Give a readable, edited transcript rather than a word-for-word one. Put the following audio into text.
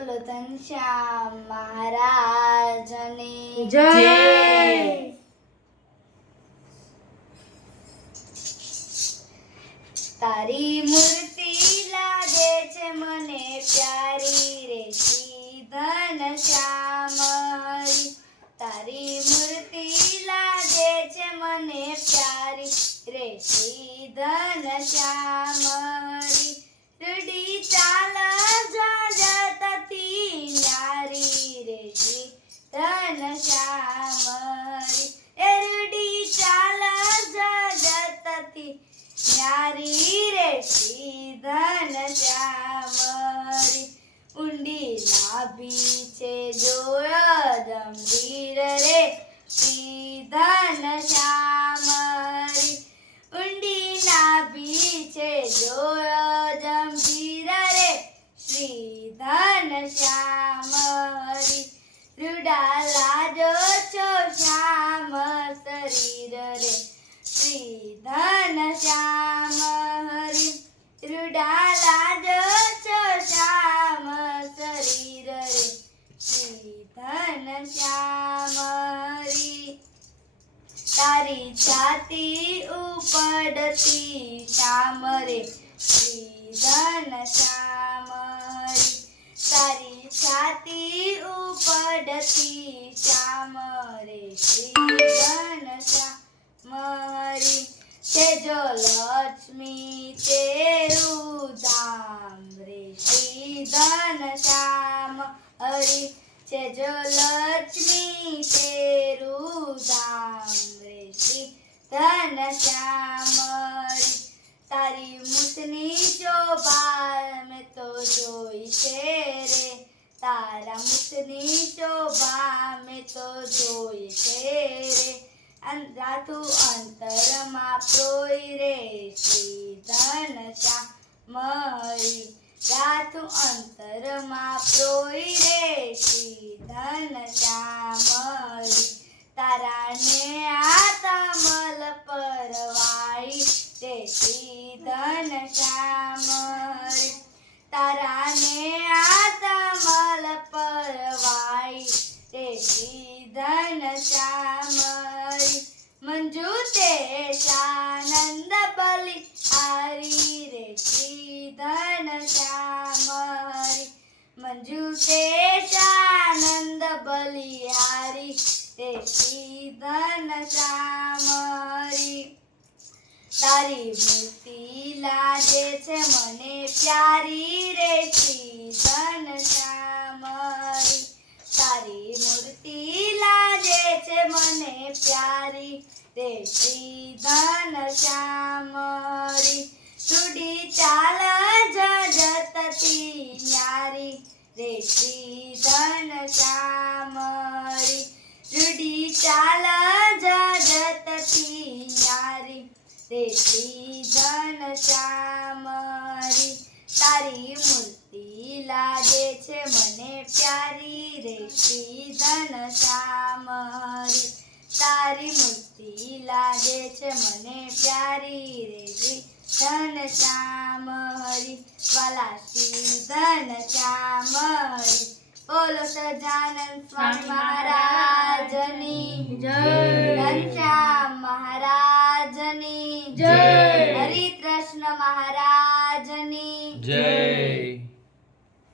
બોલો ઘનશ્યામ મહારાજની જય. તારી મૂર્તિ લાગે છે મને પ્યારી રે શ્રી ઘનશ્યામરી. તારી મૂર્તિ લાગે છે મને પ્યારી રે શ્રી ઘનશ્યામરી. રૂડી ચાલ જગતતી ન્યારી રે શ્રી ઘનશ્યામરી. એ રૂડી ચાલ જગતતી ન્યારી રે શ્રી ઘનશ્યામરી. ઊંડી નાભી છે જોયો ગંભીર રે શ્રી ઘનશ્યામરી. ઊંડી નાભી છે જોયો ગંભીર રે શ્રી ઘનશ્યામરી. રૂડા લાજો છો શ્યામ શરીર રે શ્રી ઘનશ્યામરી. રૂડા લાજો છો શ્યામ શરીર રે શ્રી ઘનશ્યામરી. તારી છાતી ઉપડતી શ્યામ રે શ્રી ઘનશ્યામરી. તારી છાતી ઉપડતી શ્યામ રે શ્રી ઘનશ્યામરી. તેજો લક્ષ્મી તેરું ધામ રે શ્રી ઘનશ્યામરી. તેજો લક્ષ્મી તેરું ધામ રે શ્રી ઘનશ્યામરી. તારી મૂછની શોભા મેં તો જોઈ છે રે. તારા મૂછની શોભા મેં તો જોઈ છે રે. રાધું અંતરમાં પ્રોય રે શ્રી ઘનશ્યામરી. રાધું અંતરમાં પ્રોય રે શ્રી ઘનશ્યામરી. તારાને આતમલ પરવાઈ રે શ્રી ઘનશ્યામરી. તારાને આતમલ પરવાઈ રે શ્રી ઘનશ્યામરી. મંજુ તે શાનંદ બલિહારી રે શ્રી ઘનશ્યામરી. મંજુ તે શાનંદ બલિહારી રે શ્રી ઘનશ્યામરી. તારી મૂર્તિ લાગે છે મને પ્યારી રે શ્રી ઘનશ્યામરી. તારી મૂર્તિ લાગે છે મને પ્યારી રે શ્રી ઘનશ્યામરી. રૂડી ચાલ જગતતી ન્યારી રે શ્રી ઘનશ્યામરી. રૂડી ચાલ જગતતી ન્યારી રે શ્રી ઘનશ્યામરી. તારી મૂર્તિ લાગે છે મને પ્યારી રે શ્રી ઘનશ્યામરી. તારી મૂર્તિ લાગે છે મને પ્યારી રે શ્રી ઘનશ્યામરી. વાલા શ્રી ઘનશ્યામરી. બોલો સજાનંદ સ્વામી મહારાજની જય. ઘનશ્યામ મહારાજની જય.